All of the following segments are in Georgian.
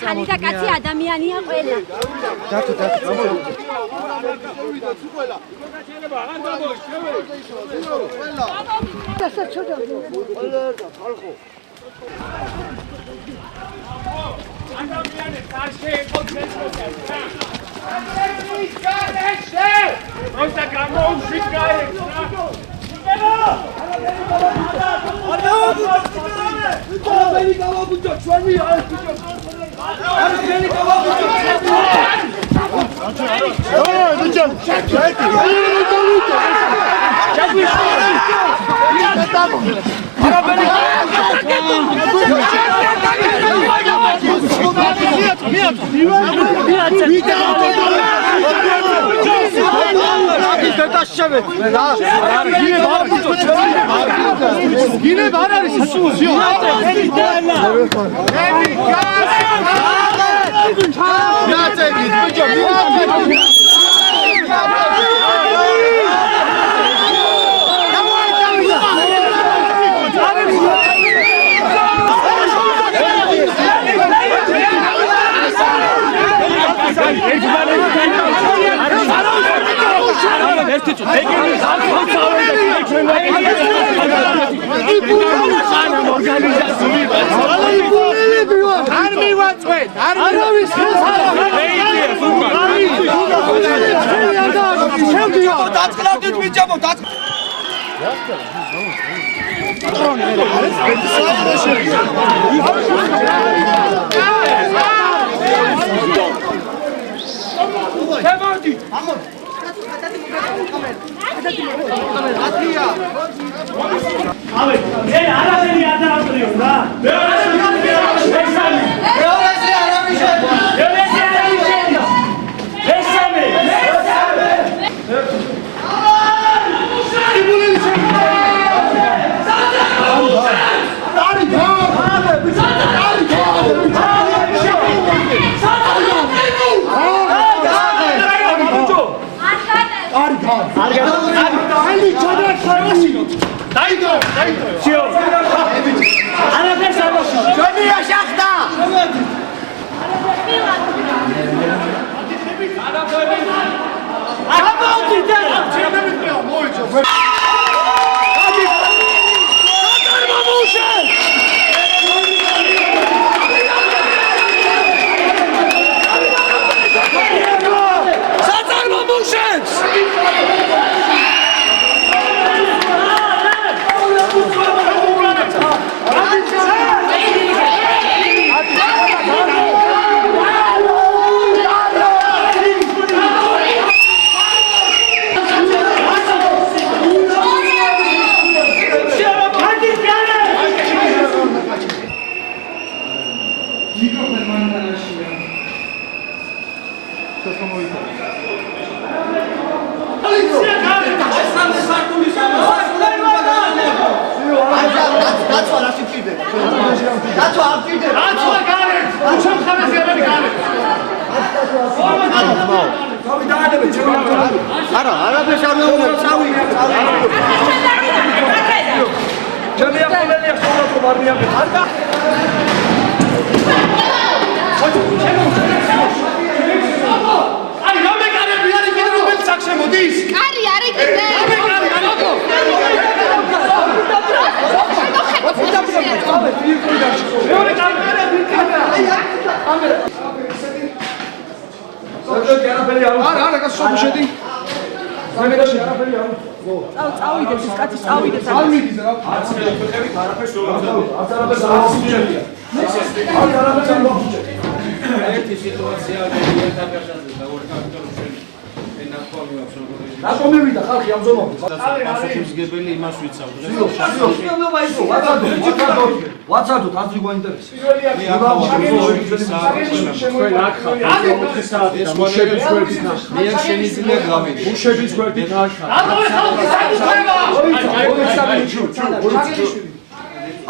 ხანი და კაცი ადამიანია ყველა.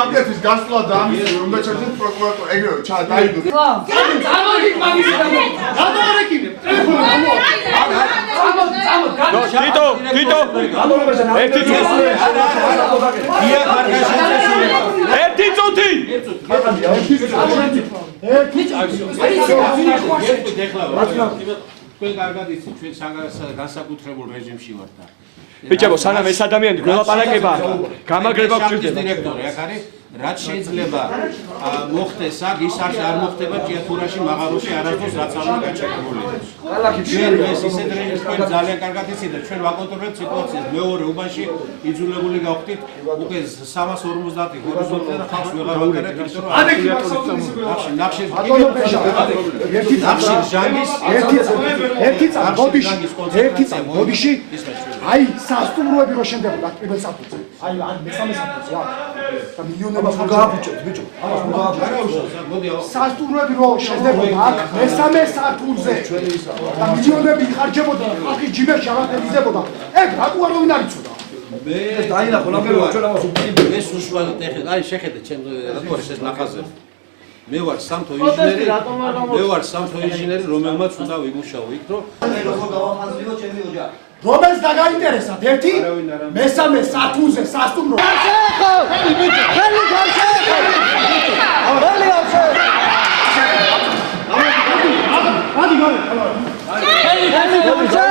აკეთის გასვლა და ამის რომელიც შეიძლება პროკურატურა ეგრევე დაიდო. წამოდი მაგისი და გადაარეკინე. ტელეფონი თითო ერთი წუთი თქვენ კარგად იცით ჩვენ განსაკუთრებულ რეჟიმში ვართ და ბიჭებო სანამ ეს ადამიანი გველაპარაკება გამაგრება გჭირდება დირექტორი აქ არის რაც შეიძლება მოხდეს აქ ის არ მოხდება ჭიათურაში მაღაროში არასდროს რაც არ უნდა გაჩერებული ჩვენ ეს ისეთ რეჟიმს თქვენ ძალიან კარგად იცით და ჩვენ ვაკონტროლებთ სიტუაციას მეორე უბანში იძულებული გავხდით უკვე 350 ჰორიზონტზე და ხალხს ვეღარ ვაკერებთ იმიტომ რომ ნახშირ ჟანგის ერთი წამი ბოდიში აი სასტუმროები რო შემდებოდა პირველ საფუძზე აი მესამე საფუძზე და მილიონებად გააფუჭებთ ბიჭო სასტუმროები რო შემდებოდა აქ მესამე საფუძზე და მილიონები ხარჯებოდა ახი ჯიბეში აღარ იზრდებოდა ეგ რაკუარავინ არ იცოდა მე დაინახო ნაბეროა ჩვენ ამას უბრალოდ ეს უშუალოდ ეხლა აი შეხედე ჩემ რატო არის ეს ნახაზი მე ვარ სამთო ინჟინერი რომელმაც უნდა ვიმუშაო იქ რომ როგორ გავახაზიო ჩემი ოჯახი რომელს დაგაინტერესათ ერთი მესამე საფუძზე სასტუმრო ხელი ბიჭო ხელი გავშეხო ხელი გავშეხო ადი გოლ ხელი გავშეხო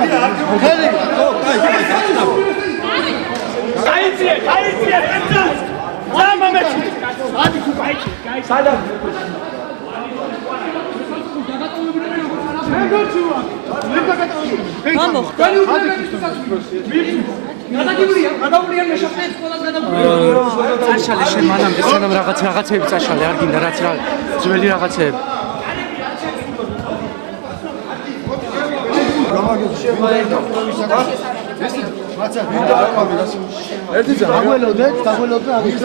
დარავი წაშალე შენ მანამდე სანამ რაღაცები წაშალე არ გინდა რაც რა ძველი რაღაცები ერთი ძა დაგველოდეთ ამის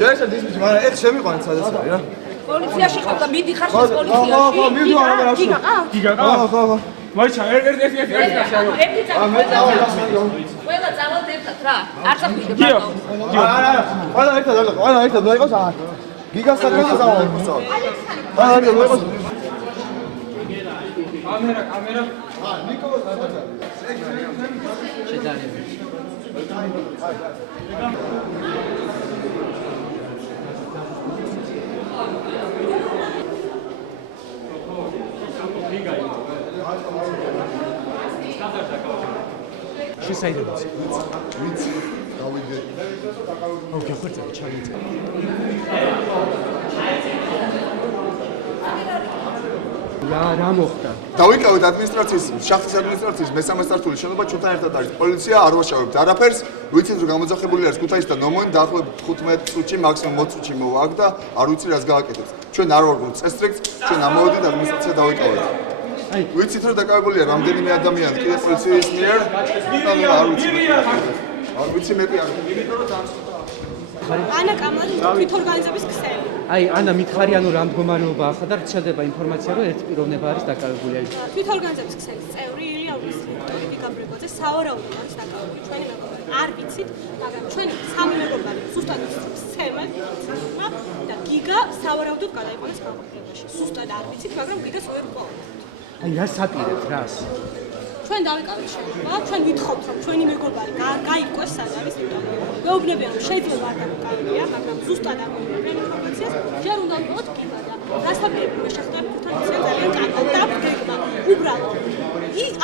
ჯერ ის მაგრამ ეს შემიყვანეთ სადაც არის რა პოლიციაში ხარ და მიდიხარ პოლიციაში გიგა ხო მოიცა ერთი ყველა წამოთ ერთად რა არ წახვიდე ბატონო არა ერთად და იყოს არ გიგას საკუთრება წავალ არა და იყოს კამერა ნიკოლოს შედარებით შესაძლოა ვიცი გავიდე ოკეი ხერხი ჩაიწერე რა მოხდა დავიკავეთ ადმინისტრაციის შახტის ადმინისტრაციის მესამე სართულის შენობა ჩვენთან ერთად არის პოლიცია არ ვაშავებთ არაფერს ვიცით რომ გამოძახებული არის ქუთაისიდან ნომონი დაახლოებით 15 წუთში მაქსიმუმ 20 წუთში მოვა აქ და არ ვიცი რას გააკეთებთ ჩვენ არ ვარგულთ წესრიგს ჩვენ ამოვედით ადმინისტრაცია დავიკავეთ ვიცით რომ დაკავებულია რამდენიმე ადამიანი კიდე პოლიციის მიერ არ ვიცი მე პიარ იმიტომ რომ ანა კამალაძის თვით ორგანიზების ქსელი აი ანა მითხარი ანუ რა მდგომარეობა ახლა და რჩება ინფორმაცია რომ ერთი პიროვნება არის დაკავებული აი თვით ორგანიზების ქსელის წევრი ილია ურისვიტოვი გიგა ბრეკოძე სავარაუდოდ არის დაკავებული ჩვენი მეგობარი არ ვიცით მაგრამ ჩვენი სამი მეგობარი ზუსტად სცემენ და გიგა სავარაუდოდ გადაიყვანეს გამოკვლევაში ზუსტად არ ვიცით მაგრამ გიგას ვერ ვყავთ აი რა საპირეთ რას ჩვენ დავიკავეთ შენობა ჩვენ ვითხოვთ რომ ჩვენი მეგობარი გაიყვეს სად არის იმიტომ მეუბნებიან რომ შეიძლება არ დაგკავია მაგრამ ზუსტად არ მოვიდნენ ინფორმაციას ჯერ უნდა ვიყოთ გიგა და გასაგები მე შეხვდები ქუთაისიდან ძალიან კარგად და გეგმა უბრალოდ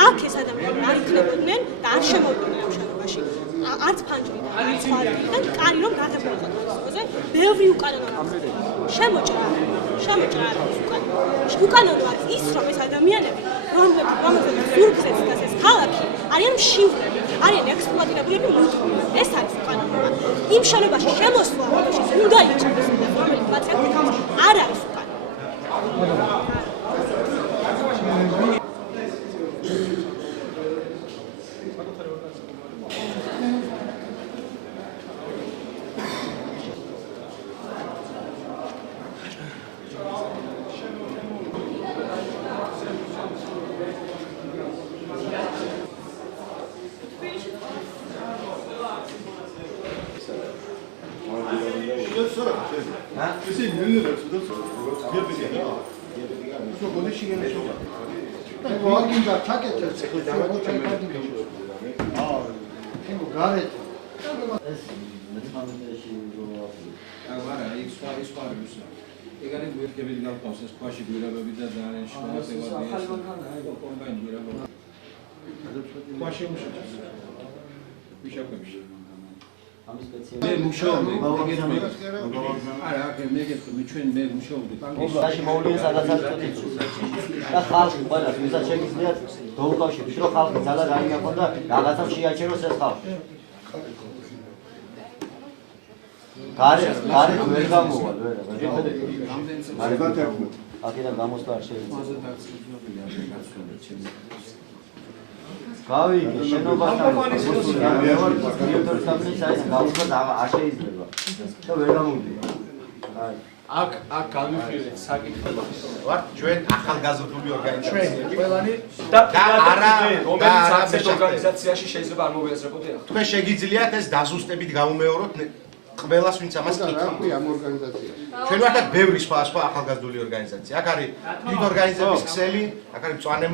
აქ ეს ადამიანები არ იქნებოდნენ და არ შემოვიდნენ ამ შენობაში არც ფანჯრიდან არც ფარდიდან კარი რომ გაღებულიყო თვალსაზე ბევრი უკანონო შემოჭრა არის უკან უკანონო არის ის, რომ ეს ადამიანები, რომელთაც ზურგზეც დგას ეს ქალაქი, არიან მშივრები, არიან ექსპლუატირებულები მუდმივად. ეს არის უკანონო. იმ შენობაში შემოსვლა, რომელშიც უნდა იჭროს, რომელიც პატრიოტიკას არ არის უკანონო. მე მუშაობდი, არა, მე ჩვენ მე მუშაობდი ბანკში. დაში მოვლიან სადაცაც და ხალხი ყველა ვისაც შეგიძლიათ დაუკავშიროთ, რომ ხალხი ძალა დაინახონ და რაღაცა შეაჩეროს ეს ხალხი. გარეთ ვერ გამოვალ, ვერ გამოვალ. აქედან გამოსვლა არ შეიძლება. გავიგე, შენობასთან დირექტორის კაბინეტში არის გამოსვლა არ შეიძლება. და ვერ გამოვიდა. აი აქ გამიფრინეთ საკითხები. ვართ ჩვენ ახალგაზრდული ორგანიზაცია. ყველანი და არა რომელიც ასეთ ორგანიზაციაში შეიძლება არ მოვიაზრებოდე ახლა. თქვენ შეგიძლიათ ეს დაზუსტებით გაუმეოროთ ყველას ვინც ამას კითხავს. ამ ორგანიზაციაში. ჩვენ ვართ აქ ბევრი სხვა ახალგაზრდული ორგანიზაცია. აქ არის თვით ორგანიზების ქსელი, აქ არის მწვანე